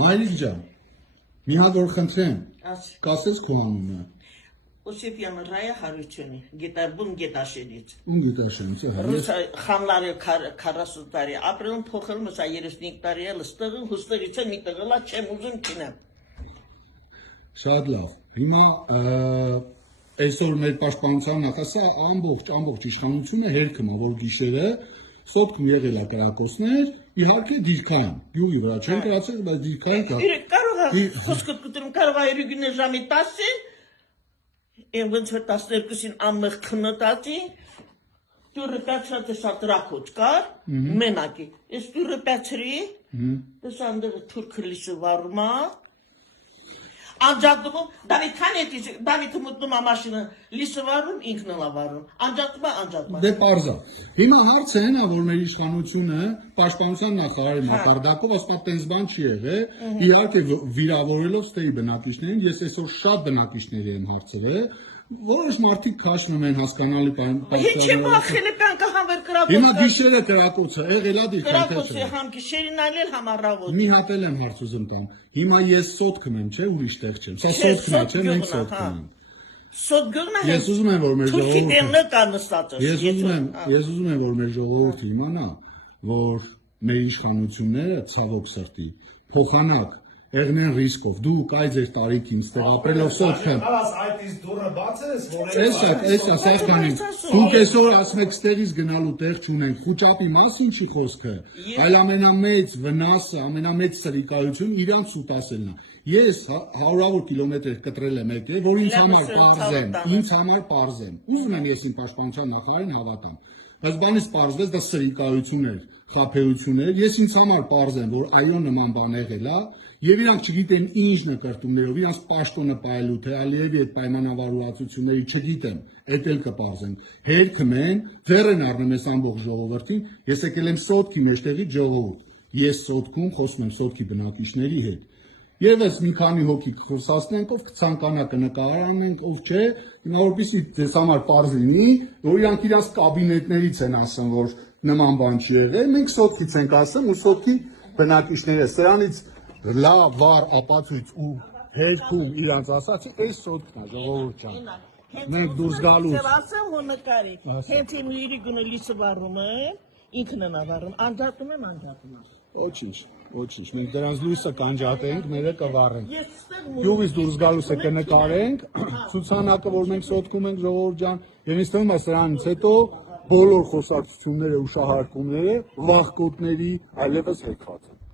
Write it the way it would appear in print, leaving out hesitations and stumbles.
Մայրիկ ջան, մի հատ որ խնդրեմ, կասես քո անունը։ Օսիպյան Ռայա Հարությունի, գետարբուն գետաշենից։ Ում գետաշենից է։ Ռուս խամլարը 40 տարի, ապրելն փոխել մսա 35 տարի է, լստղը հուստղից է մի տղլա չեմ ուզում կինեմ։ Շատ լավ։ Հիմա այսօր մեր պաշտպանության նախասա ամբողջ իշխանությունը հերքում է, որ գիշերը սոտքում եղել է կրակոցներ, իհարկե դիրքային, գյուղի վրա չեն կրացել, բայց դիրքային կա։ Կարող է, խոսքդ կտրում, կարող է երուգինը ժամի 10-ին, եմ ոնց որ 12-ին ամեղ քնոտացի, դուրը պյացրած է շատ ռախոց կար, մենակի, ես դուրը պյացրի, դես անդրը թուրքը լիսը վարումա, անջատում, Դավիթը մտնում է մաշինը, լիսը վարում, ինքն էլ վարում, անջատում։ Դե պարզա։ Հիմա հարցը հենա, որ մեր իշխանությունը պաշտպանության նախարարի մակարդակով ասպա տենց բան չի եղել, իհարկե վիրավորելով ստեի բնակիչներին, ես այսօր շատ բնակիչների եմ հարցրել, որոշ մարդիկ քաշնում են հասկանալի Ինչ է բախել է պյանքը համեր կրակոց։ Հիմա գիշերը կրակոցը, եղել է դիրքան կրակոցը համ գիշերին այլ համ առավոտ։ Մի հատ էլ եմ հարց ուզում տամ։ Հիմա ես սոտքում եմ, չէ, ուրիշ տեղ չեմ։ Սա սոտքն է, չէ, մենք սոտքում ենք։ Սոտ գյուղն է։ Ես ուզում եմ, որ մեր ժողովուրդը իմանա, որ մեր իշխանությունները ցավոք սրտի փոխանակ եղնեն ռիսկով, դու կայ ձեր տարիքին ստեղ ապրելով սոտքն։ Այդ իսկ դուրը բաց ես, որ Էսա, սեղանին։ Դուք այսօր ասում եք ստեղից գնալու տեղ չունենք, խուճապի մասին չի խոսքը, այլ ամենամեծ վնասը, ամենամեծ սրիկայություն իրանց սուտասելն է։ Ես հարյուրավոր կիլոմետր կտրել եմ եկել, որ ինձ համար պարզեմ։ Ուզում եմ ես իմ պաշտպանության նախարարին հավատամ։ Բայց բանից պարզվեց դա սրիկայություն էր, խաբեություն էր, ես ինձ համար պարզեմ, որ այո նման բան եղել է, եւ իրանք չգիտեն ինչ նկարտումներով, իրանք պաշտոնը պայելու, թե Ալիևի այդ պայմանավորվածությունների չգիտեմ, այդ էլ կպարզեմ։ Հերքում են, ձեռ են առնում ես ամբողջ ժողովրդին, ես եկել եմ սոտքի մեջտեղից ժողովուրդ։ Ես սոտքում խոսում եմ սոտքի բնակիչների հետ։ Եվս մի քանի հոգի կխոսացնենք, ով կցանկանա կնկարանենք, ով չէ, հիմա որպեսզի ձեզ համար պարզ լինի, որ իրանք իրաց կաբինետներից են ասում, որ նման բան չի եղել, մենք սոտքից ենք ասում ու սոտքի բնակիչները սրանից լավ վառ ապացույց ու հերքում իրանց ասացի, այս սոտքն է, ժողովուրդ ջան։ Մենք դուրս գալուց։ Ասեմ ու նկարի, հենց իմ իրիկունը լիսը վարում եմ, ինքն են ավարում, անջատում եմ։ Ոչինչ, մենք դրանց լույսը կանջատենք, մերը կվառենք։ Գյուղից դուրս գալուց է կնկարենք, ցուցանակը, որ մենք սոտքում ենք ժողովուրդ ջան, եւ ինձ թվում է սրանից հետո բոլոր խոսակցությունները ու շահարկումները վաղկոտների այլևս հեքված են։